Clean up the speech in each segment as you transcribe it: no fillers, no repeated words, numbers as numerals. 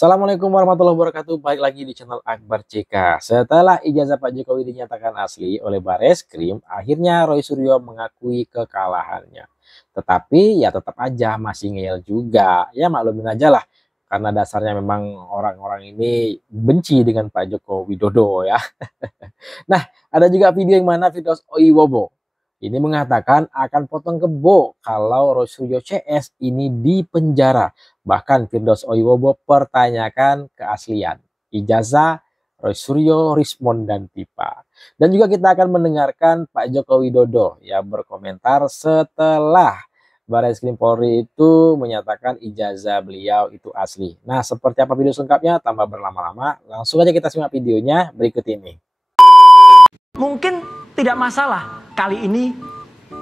Assalamualaikum warahmatullahi wabarakatuh. Balik lagi di channel Akbar CK. Setelah ijazah Pak Jokowi dinyatakan asli oleh Bareskrim, akhirnya Roy Suryo mengakui kekalahannya. Tetapi ya tetap aja masih ngeyel juga. Ya maklumin aja lah. Karena dasarnya memang orang-orang ini benci dengan Pak Joko Widodo ya. Nah, ada juga video yang mana Firdaus Oiwobo ini mengatakan akan potong kebo kalau Roy Suryo CS ini dipenjara. Bahkan Firdaus Oiwobo pertanyakan keaslian ijazah Roy Suryo, Rismon, dan Tifa. Dan juga kita akan mendengarkan Pak Joko Widodo ya berkomentar setelah Bareskrim Polri itu menyatakan ijazah beliau itu asli. Nah, seperti apa video selengkapnya? Tanpa berlama-lama, langsung aja kita simak videonya berikut ini. Mungkin tidak masalah kali ini,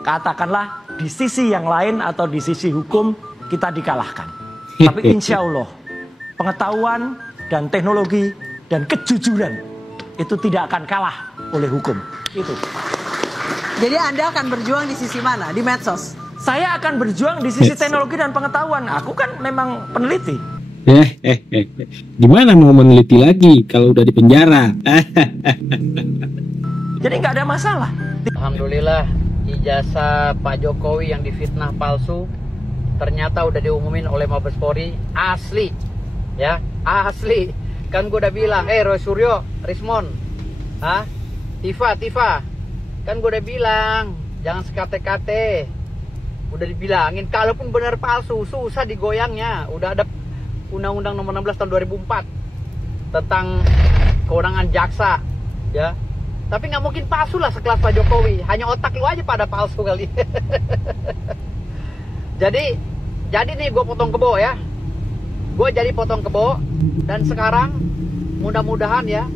katakanlah di sisi yang lain atau di sisi hukum kita dikalahkan. Tapi insya Allah pengetahuan dan teknologi dan kejujuran itu tidak akan kalah oleh hukum. Itu. Jadi Anda akan berjuang di sisi mana? Di medsos? Saya akan berjuang di sisi teknologi dan pengetahuan. Aku kan memang peneliti. Gimana mau meneliti lagi kalau udah di penjara? Jadi nggak ada masalah. Alhamdulillah ijazah Pak Jokowi yang difitnah palsu ternyata udah diumumin oleh Mabes Polri asli, ya asli. Kan gue udah bilang, Roy Suryo, Rismon, Tifa, kan gue udah bilang jangan sekate-kate. Udah dibilangin, kalaupun benar palsu susah digoyangnya. Udah ada Undang-Undang Nomor 16 tahun 2004 tentang kewenangan jaksa, ya. Tapi nggak mungkin palsu lah sekelas Pak Jokowi. Hanya otak lu aja pada palsu kali. Jadi nih gue potong kebo ya. Gue jadi potong kebo. Dan sekarang mudah-mudahan ya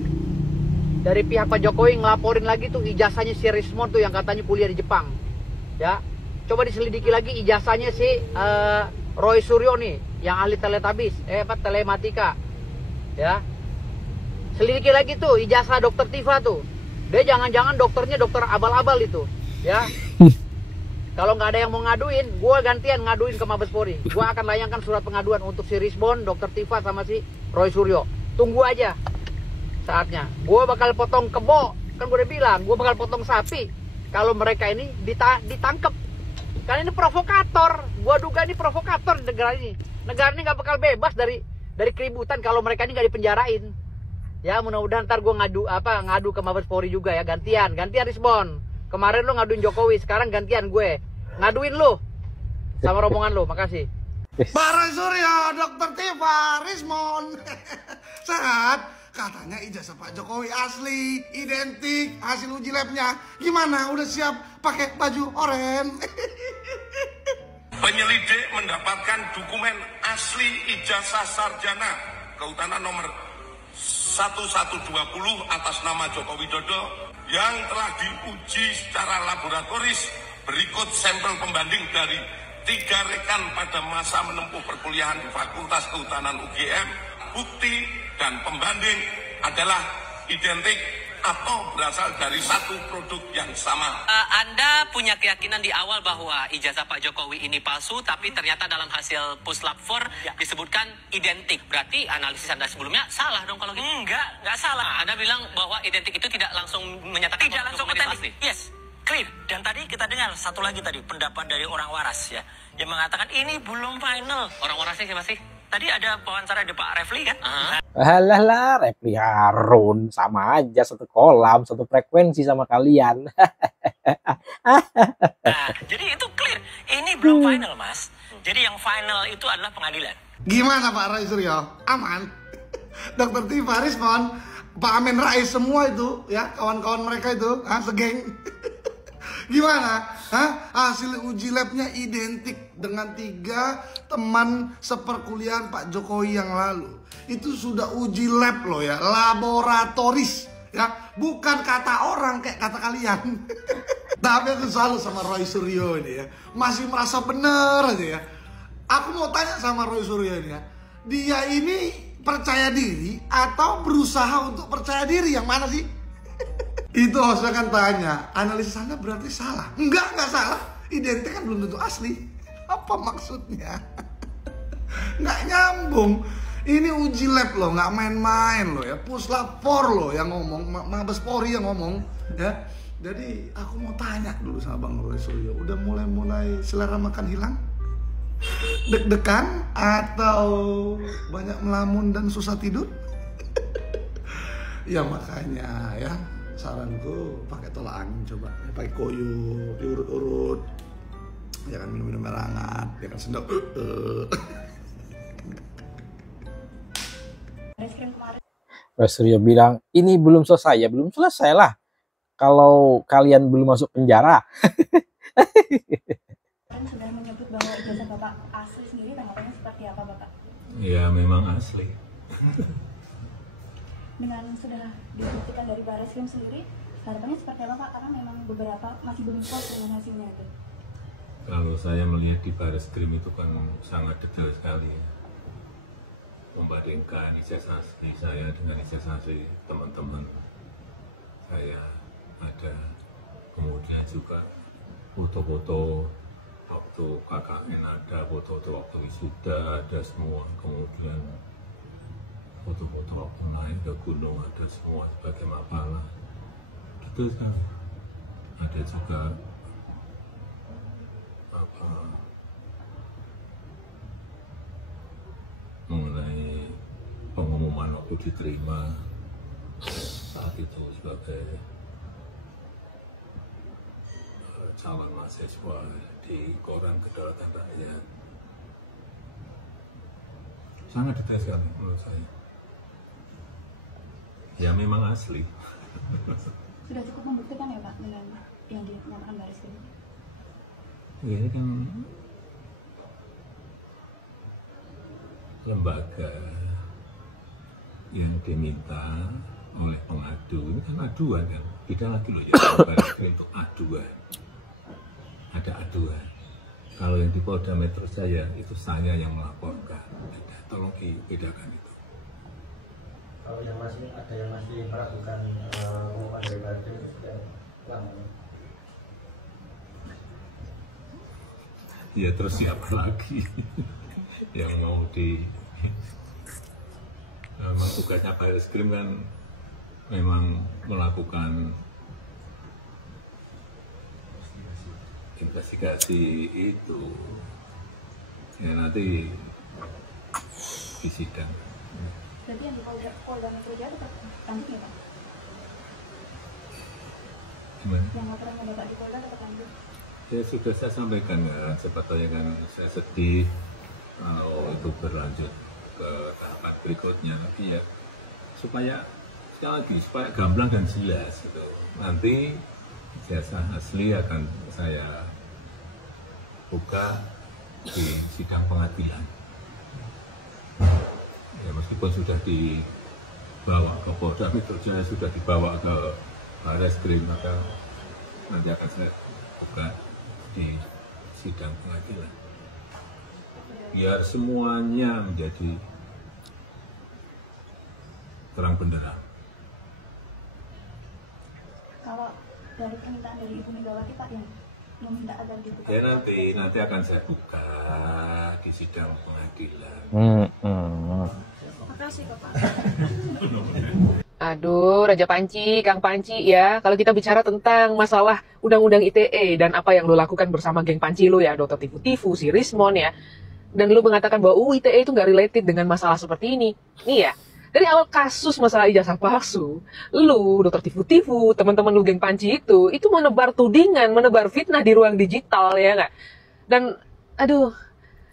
dari pihak Pak Jokowi ngelaporin lagi tuh ijazahnya si Rismon tuh yang katanya kuliah di Jepang. Ya, coba diselidiki lagi ijazahnya si Roy Suryo nih yang ahli teletabis, telematika. Ya, selidiki lagi tuh ijazah dokter Tifa tuh. Dia jangan-jangan dokternya dokter abal-abal itu, ya. Kalau nggak ada yang mau ngaduin, gue gantian ngaduin ke Mabes Polri. Gue akan layangkan surat pengaduan untuk si Rismon, dokter Tifa, sama si Roy Suryo. Tunggu aja saatnya. Gue bakal potong kebo, kan gue udah bilang, gue bakal potong sapi kalau mereka ini ditangkep. Karena ini provokator. Gue duga ini provokator di negara ini. Negara ini nggak bakal bebas dari keributan kalau mereka ini nggak dipenjarain. Ya mudah-mudahan ntar gue ngadu ke Mabes Polri juga ya, gantian Rismon. Kemarin lu ngaduin Jokowi, sekarang gantian gue ngaduin lu sama rombongan lu. Makasih. Pak Roy Suryo, Dokter Tifa, Rismon. Sehat? Katanya ijazah Pak Jokowi asli, identik, hasil uji labnya. Gimana? Udah siap pakai baju oranye? Penyelidik mendapatkan dokumen asli ijazah sarjana kehutanan nomor 1120 atas nama Joko Widodo yang telah diuji secara laboratoris. Berikut sampel pembanding dari 3 rekan pada masa menempuh perkuliahan di Fakultas Kehutanan UGM. Bukti dan pembanding adalah identik atau berasal dari satu produk yang sama. Anda punya keyakinan di awal bahwa ijazah Pak Jokowi ini palsu, tapi ternyata dalam hasil puslap 4 disebutkan identik. Berarti analisis Anda sebelumnya salah dong kalau gitu? Enggak salah. Anda bilang bahwa identik itu tidak langsung menyatakan tidak langsung identik. Yes, clear. Dan tadi kita dengar satu lagi tadi pendapat dari orang waras ya, yang mengatakan ini belum final. Orang warasnya siapa sih? Tadi ada wawancara di Pak Refli kan? Halah, Refli Harun sama aja, satu kolam, satu frekuensi sama kalian. Nah, jadi itu clear. Ini belum final, Mas. Jadi yang final itu adalah pengadilan. Gimana Pak Roy Suryo? Aman? Dokter Tifa, Rismon, Pak Amin Rais, semua itu ya, kawan-kawan mereka itu, segeng. Gimana? Hasil uji labnya identik dengan 3 teman seperkuliahan Pak Jokowi yang lalu. Itu sudah uji lab loh ya, laboratoris ya, bukan kata orang kayak kata kalian. Tapi aku selalu sama Roy Suryo ini ya, masih merasa bener aja ya. Aku mau tanya sama Roy Suryo ini ya, dia ini percaya diri atau berusaha untuk percaya diri, yang mana sih? Itu saya kan tanya, analisis Anda berarti salah. Enggak salah. Identik kan belum tentu asli. Apa maksudnya? Nggak nyambung. Ini uji lab loh, nggak main-main loh ya. Puslap 4 loh yang ngomong, Mabes Polri yang ngomong ya. Jadi aku mau tanya dulu sama Bang Roy Suryo, udah mulai selera makan hilang? Deg-degan atau banyak melamun dan susah tidur? Ya makanya ya, saranku pakai tolak angin coba, pakai koyo, diurut-urut, jangan minum-minum air hangat, jangan sendok. Roy Suryo bilang, ini belum selesai ya, belum selesai lah. Kalau kalian belum masuk penjara. Sudah menyebut bahwa ijazah Bapak asli sendiri, tanggapannya seperti apa Bapak? Ya memang asli. Dengan sudah dibuktikan dari Bareskrim sendiri, harapannya seperti apa Pak? Karena memang beberapa masih belum puas dengan hasilnya itu. Kalau saya melihat di Bareskrim itu kan sangat detail sekali ya. Membandingkan ijazah asli saya dengan ijazah asli teman-teman saya ada. Kemudian juga foto-foto waktu KKN ada, foto-foto waktu wisuda ada semua. Kemudian foto-foto waktu naik ke gunung ada semua sebagai mapalah. Gitu kan. Ada juga mengenai pengumuman waktu diterima saat itu sebagai calon mahasiswa di Koran Kedaulatan Rakyat. Sangat detail sekali menurut saya. Ya memang asli. Sudah cukup membuktikan ya Pak dengan yang dinyatakan Bareskrim? Ya, ini kan lembaga yang diminta oleh pengadu, ini kan aduan kan, beda lagi loh ya, Bareskrim itu aduan, ada aduan. Kalau yang di Polda Metro Jaya itu saya yang melaporkan, tolong dibedakan itu. Kalau yang masih ada yang masih meragukan pengumuman dari Bareskrim itu sudah lama. Ya terus siapa lagi yang mau memang tugasnya Bareskrim kan memang melakukan investigasi itu ya nanti di sidang. Berarti yang di Polda Metro Jaya tetap lanjut ya Pak? Gimana? Yang laporannya Bapak di Polda tetap lanjut? Ya sudah saya sampaikan kan, sebetulnya kan saya sedih kalau itu berlanjut ke tahapan berikutnya, tapi ya supaya sekali lagi supaya gamblang dan jelas gitu. Nanti ijazah asli akan saya buka di sidang pengadilan. Ya meskipun sudah dibawa ke Polda Metro Jaya, sudah dibawa ke Bareskrim, maka nanti akan saya buka di sidang pengadilan. Biar semuanya menjadi terang benderang. Kalau dari permintaan dari Ibu Megawati Pak yang meminta agar dibuka. Ya nanti akan saya buka di sidang pengadilan. Makasih Bapak. Aduh, Raja Panci, Kang Panci ya, kalau kita bicara tentang masalah Undang-Undang ITE dan apa yang lo lakukan bersama geng Panci lo ya, Dr. Tifu-Tifu, si Rismon ya, dan lo mengatakan bahwa ITE itu nggak related dengan masalah seperti ini. Nih ya, dari awal kasus masalah ijazah palsu, lo, Dr. Tifu-Tifu, teman-teman lo geng Panci itu menebar tudingan, menebar fitnah di ruang digital ya nggak? Dan, aduh,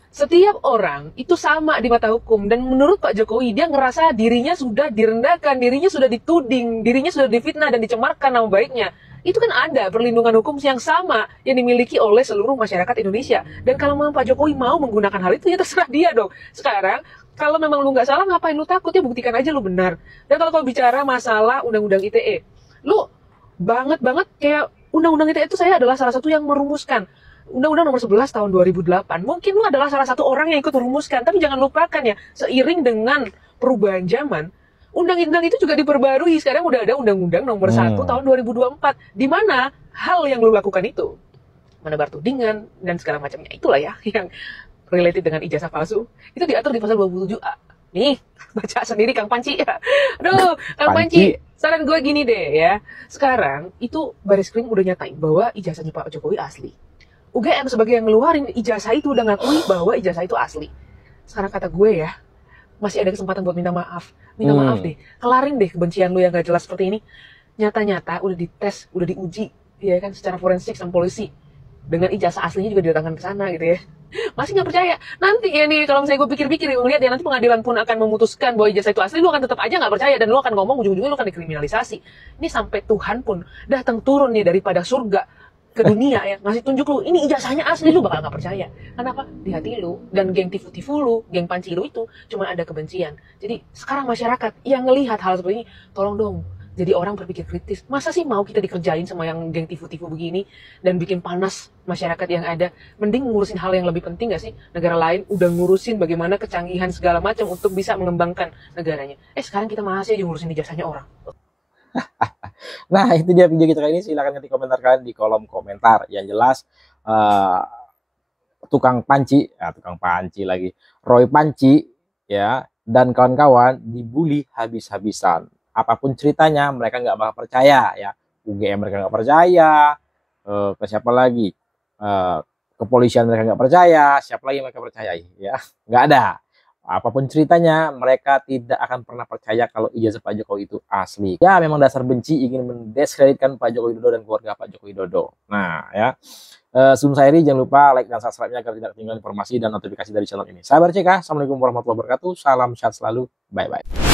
setiap orang itu sama di mata hukum, dan menurut Pak Jokowi dia ngerasa dirinya sudah direndahkan, dirinya sudah dituding, dirinya sudah difitnah dan dicemarkan nama baiknya. Itu kan ada perlindungan hukum yang sama yang dimiliki oleh seluruh masyarakat Indonesia. Dan kalau memang Pak Jokowi mau menggunakan hal itu ya terserah dia dong. Sekarang kalau memang lu nggak salah, ngapain lu takut? Ya buktikan aja lu benar. Dan kalau bicara masalah Undang-Undang ITE, lu banget kayak Undang-Undang ITE itu saya adalah salah satu yang merumuskan Undang-Undang nomor 11 tahun 2008. Mungkin lu adalah salah satu orang yang ikut merumuskan, tapi jangan lupakan ya, seiring dengan perubahan zaman, undang-undang itu juga diperbarui. Sekarang udah ada Undang-Undang nomor 1 tahun 2024. Di mana hal yang lu lakukan itu menebar tudingan dan segala macamnya itulah ya yang related dengan ijazah palsu. Itu diatur di pasal 27A. Nih, baca sendiri Kang Panci ya. Aduh, Kang Panci, saran gue gini deh ya. Sekarang itu Baris Krim udah nyatain bahwa ijazahnya Pak Jokowi asli. UGM sebagai yang ngeluarin ijazah itu udah ngakui bahwa ijazah itu asli. Sekarang kata gue ya, masih ada kesempatan buat minta maaf. Minta maaf deh, kelarin deh kebencian lu yang gak jelas seperti ini. Nyata-nyata udah dites, udah diuji, ya kan, secara forensik sama polisi. Dengan ijazah aslinya juga didatangkan ke sana gitu ya. Masih nggak percaya? Nanti ya nih, kalau misalnya gue pikir-pikir, gue ngeliat ya nanti pengadilan pun akan memutuskan bahwa ijazah itu asli, lu akan tetap aja nggak percaya dan lu akan ngomong ujung-ujungnya lu akan dikriminalisasi. Ini sampai Tuhan pun datang turun nih daripada surga ke dunia ya, ngasih tunjuk lu, ini ijazahnya asli, lu bakal nggak percaya. Kenapa? Di hati lu dan geng tifu-tifu lu, geng panci lu itu cuma ada kebencian. Jadi sekarang masyarakat yang ngelihat hal seperti ini, tolong dong. Jadi orang berpikir kritis. Masa sih mau kita dikerjain sama yang geng tifu-tifu begini dan bikin panas masyarakat yang ada? Mending ngurusin hal yang lebih penting gak sih? Negara lain udah ngurusin bagaimana kecanggihan segala macam untuk bisa mengembangkan negaranya. Sekarang kita masih aja ngurusin ijazahnya orang. Nah, itu dia video kita kali ini. Silahkan ketik komentar kalian di kolom komentar. Yang jelas tukang panci lagi, Roy Panci ya dan kawan-kawan dibully habis-habisan. Apapun ceritanya mereka nggak bakal percaya ya. UGM mereka nggak percaya, ke siapa lagi, kepolisian mereka nggak percaya, siapa lagi mereka percayai ya, nggak ada. Apapun ceritanya mereka tidak akan pernah percaya kalau ijazah Pak Jokowi itu asli. Ya memang dasar benci, ingin mendiskreditkan Pak Jokowi Dodo dan keluarga Pak Jokowi Dodo. Nah ya, sebelum saya akhiri jangan lupa like dan subscribe-nya agar tidak ketinggalan informasi dan notifikasi dari channel ini. Saya Barceka, assalamualaikum warahmatullahi wabarakatuh, salam sehat selalu, bye bye.